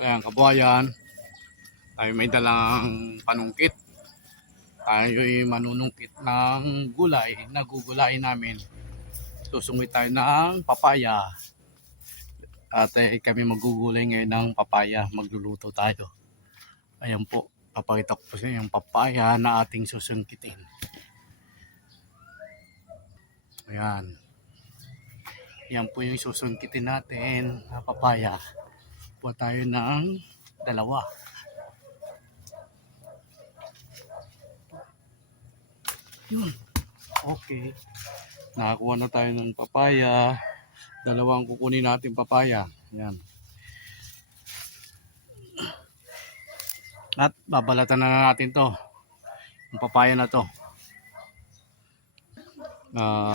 Ayan, kabuhayan, tayo may dalang panungkit. Tayo ay manunungkit ng gulay na gugulayin namin. Susungit tayo ng papaya. At kami magugulay ngayon ng papaya. Magluluto tayo. Ayan po, papakita ko po sa inyo yung papaya na ating susungkitin. Ayan. Yan po yung susungkitin natin na papaya. Kuha tayo ng dalawa. Yun. Okay. Nakakuha na tayo ng papaya. Dalawang kukunin natin papaya. Yan. At babalatan na natin to. Yung papaya na to.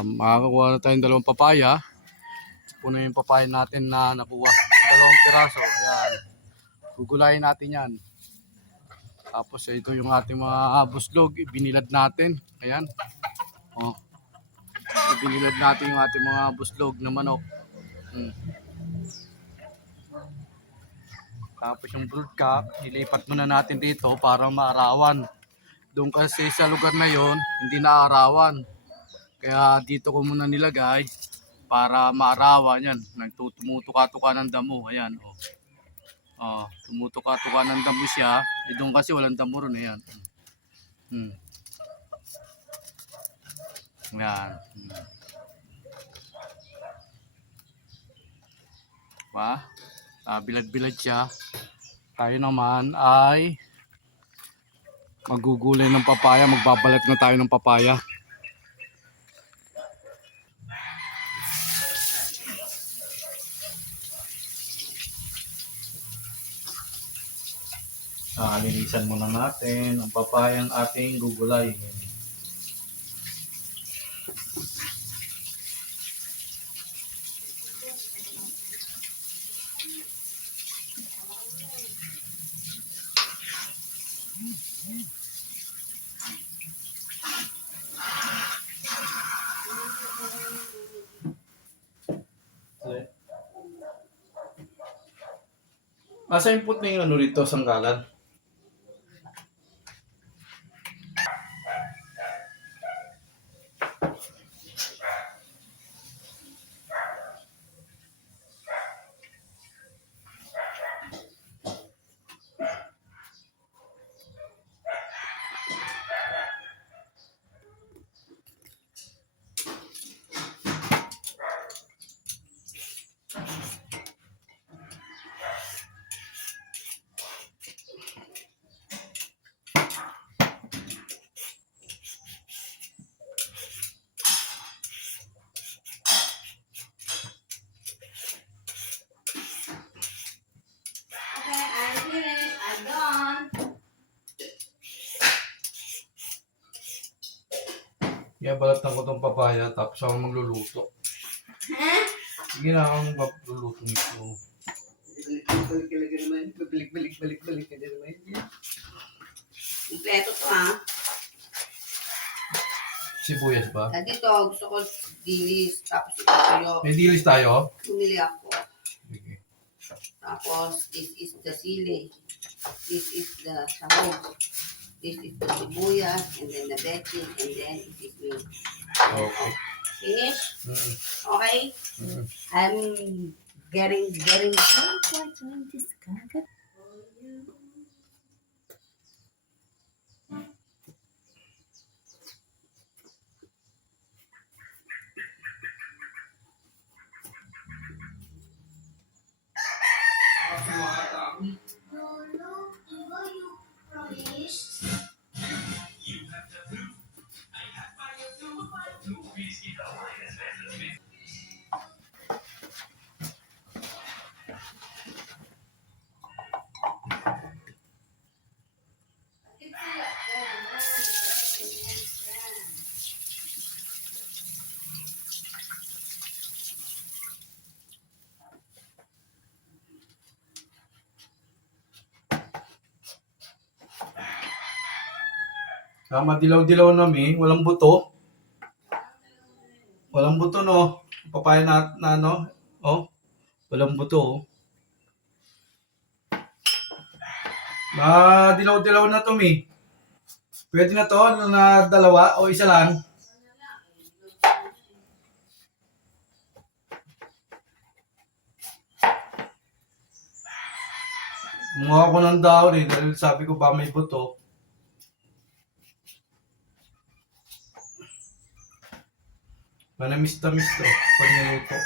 Makakuha na tayong dalawang papaya. Puno yung papaya natin na nakuha. Dalawang piraso. Yan. Gugulayin natin yan. Tapos ito yung ating mga buslog. Ibinilad natin. Ayan. Oh. Ibinilad natin yung ating mga buslog na manok. Tapos yung broodcock, ilipat muna natin dito para maarawan. Doon kasi sa lugar na yon hindi naarawan. Kaya dito ko muna nilagay para maarawan yan. Tumutuka-tuka ng damo. Ayan. Oh. Tumutuka-tuka ng damo siya. Doon kasi walang damo ron. Ayan. Ayan. Diba? Bilad-bilad siya. Tayo naman ay magugulay ng papaya. Magbabalat na tayo ng papaya. Linisan muna natin ang papayang ating gugulay. Asa yung put na yung ano rito, sanggalan? Yeah, balatan ko itong papaya tapos ako magluluto. Sige na akong magluluto nito. Balik ka naman. Kompleto to ha. Sibuyas ba? Dito gusto ko dilis. Tapos ito sa'yo. May dilis tayo? Bumili ako. Sige. Tapos this is the sili. This is the sahog. This is the sibuyas. And then the baking. And then it is milk. Okay. Finish? Okay? I'm getting this kagat. Madilaw-dilaw namin, walang buto. Walang buto no. Papaya na ano, oh. Walang buto. Oh. Dilaw-dilaw na to, mi. Pwede na to, na dalawa o isa lang. Kumuha ko ng dahon eh, dahil sabi ko ba may buto. Manamis-tamis to, pag niluto.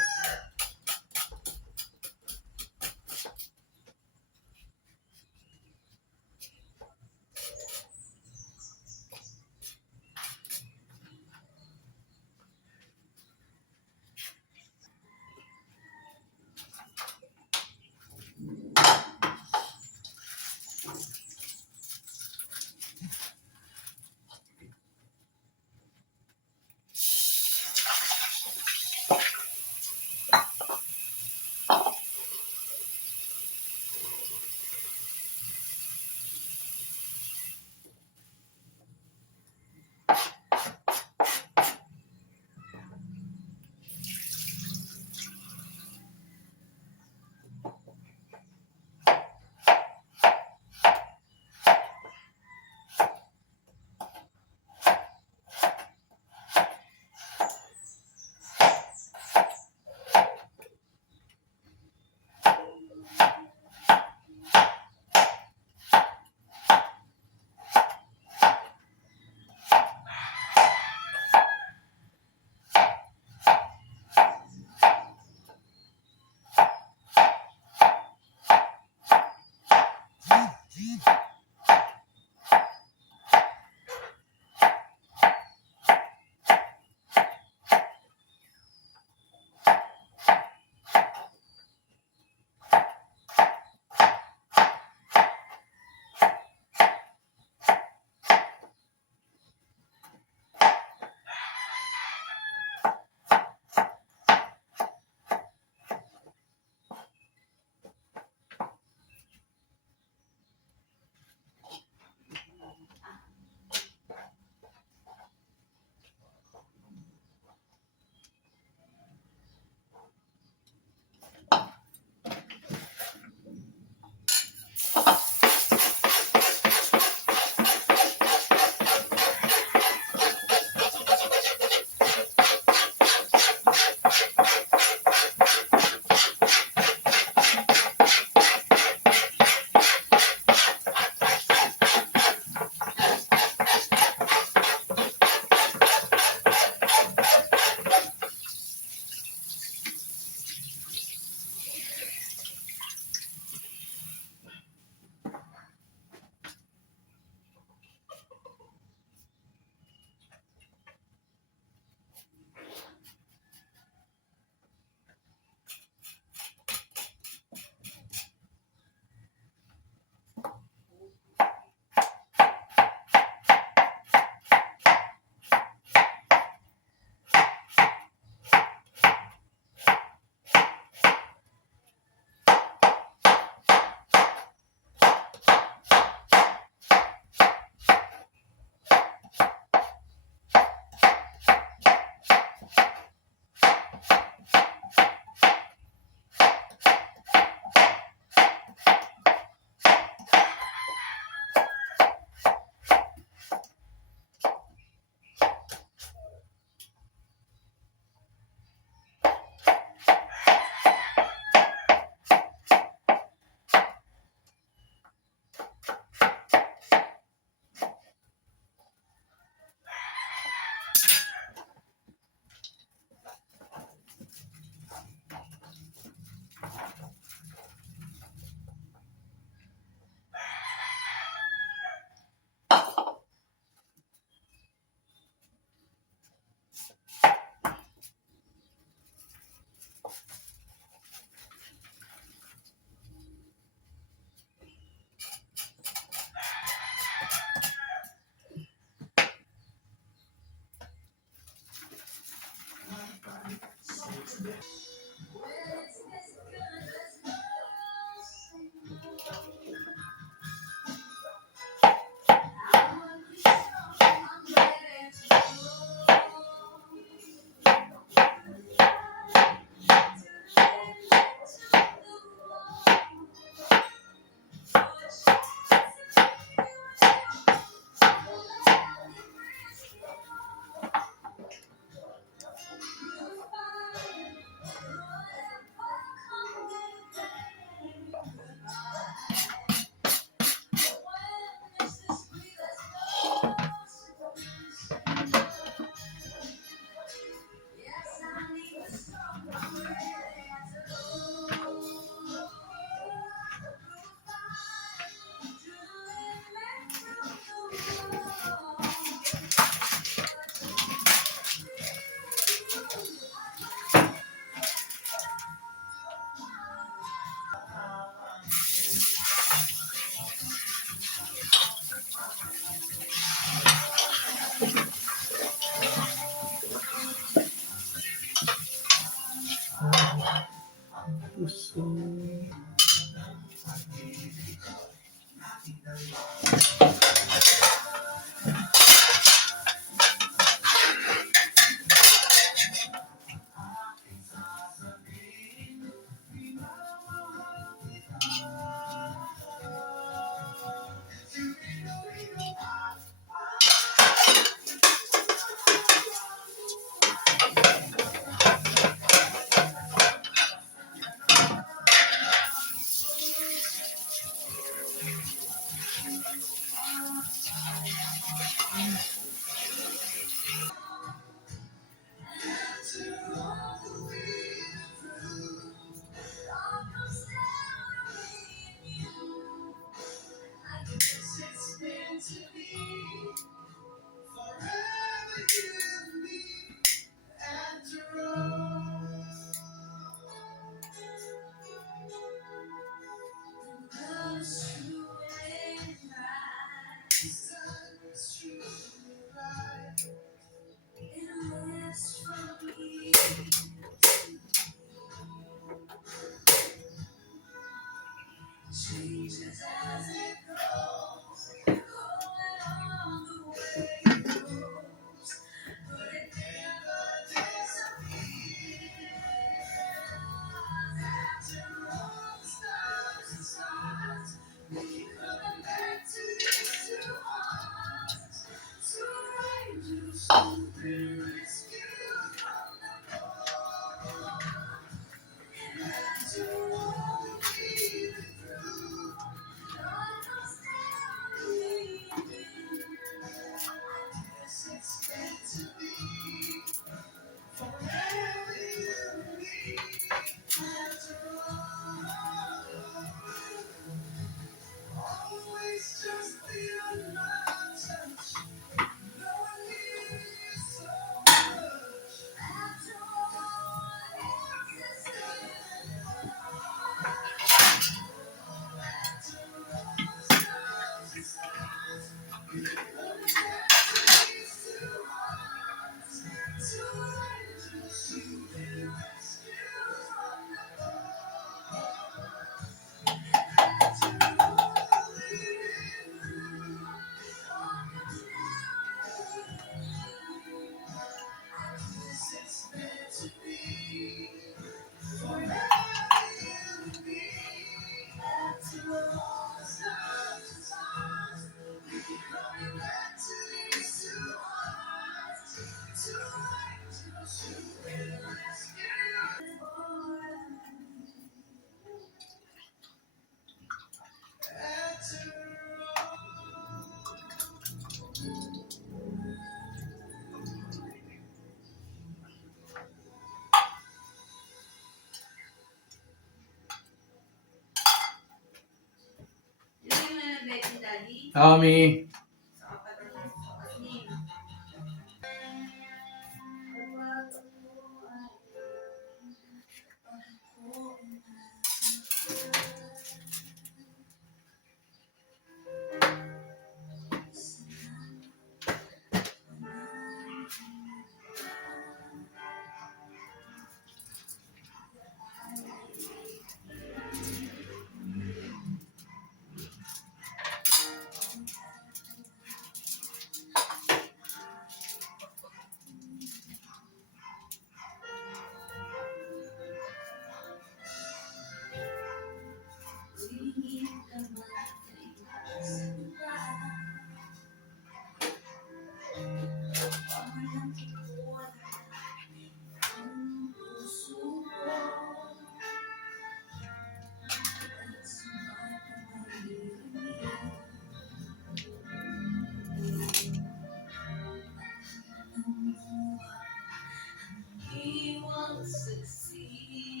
Tommy.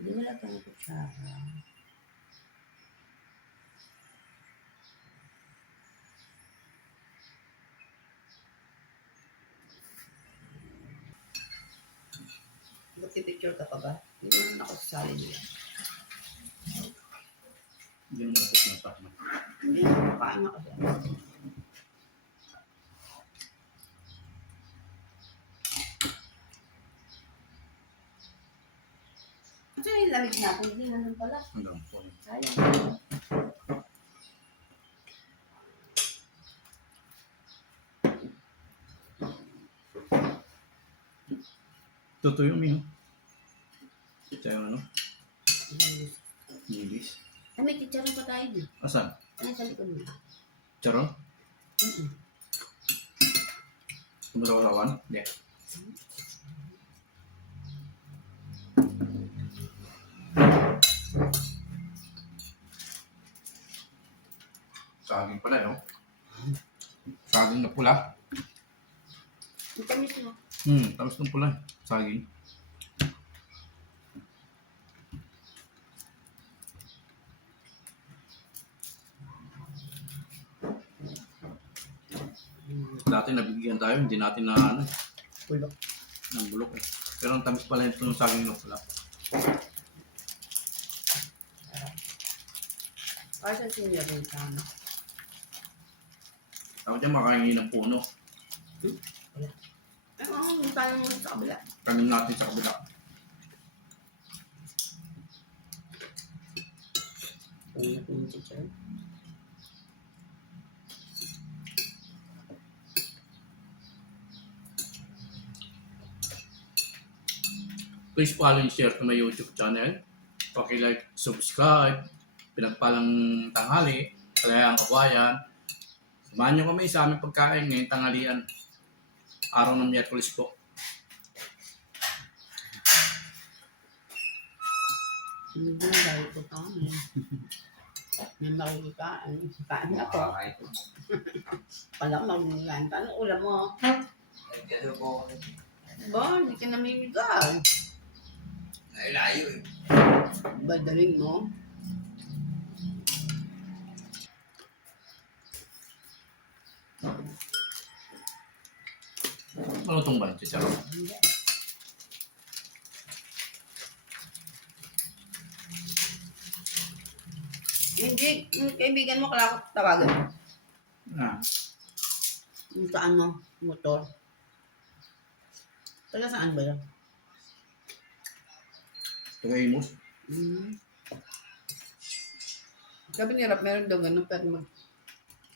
Hindi mo lang ng kutsara. Magpipicture ka pa ba? Hindi mo naman ako sasali niya. Hindi mo nakapit ng pakma. Hindi, kain ako dyan. Ito yung lamig natin, hindi naman pala. Hanggang po. Sayang. Totoo yung minyo. Ito yung ano? Nilis. Ay, may chicharon pa tayo din. Asan? Ano sa likod mo? Charon? Kumulawan? Hindi. Saging pala yun. Saging na pula. Ang tamis mo. Tapos ng pula. Saging. Dati nabigyan tayo, hindi natin na ano, Pulok. ng bulok eh. Pero ang tamis pala ito ng saging na pula. Kasi senior rin sa ano. Ako dyan makahingi ng puno. Wala. Ay, hindi tayo mo sa kabila. Kanin natin sa kabila. Kung natin yung chicharon. Please follow and share to my YouTube channel. Paki-like, subscribe. Pinagpalang tanghali. Kalayang kabayan. Samahan nyo kami sa aming pagkain ngayong tanghalian. Araw ng Miyerkules po. Hindi na dahil ko kami. May makikikain. Kain ako. Pala magiging. Anong ulam mo? Ba, hindi ka namimigaw. Ay, layo eh. Badaling mo. Ano itong ba? Chicharon? Hindi. Hindi, yung kaibigan mo kailangan tawagan. Yung sa ano, motor. Taga saan ba yun? Tagaimos? Sabi ni Rap, meron daw ganun, pero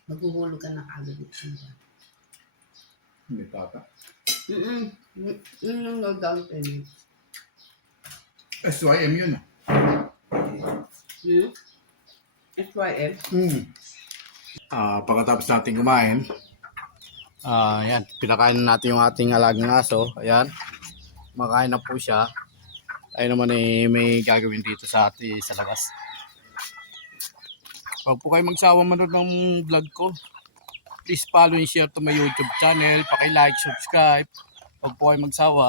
maghuhulog ka na agad. Hindi pata. Yun yung no-down payment. SYM yun ah. SYM? Pagkatapos natin kumain, yan, pinakain na natin yung ating alagang aso. Ayan, makain na po siya. Tayo naman may gagawin dito sa atin sa labas. Huwag po kayo magsawa manood ng vlog ko. Please follow and share to my YouTube channel. Paki-like, subscribe. Huwag po kayo magsawa.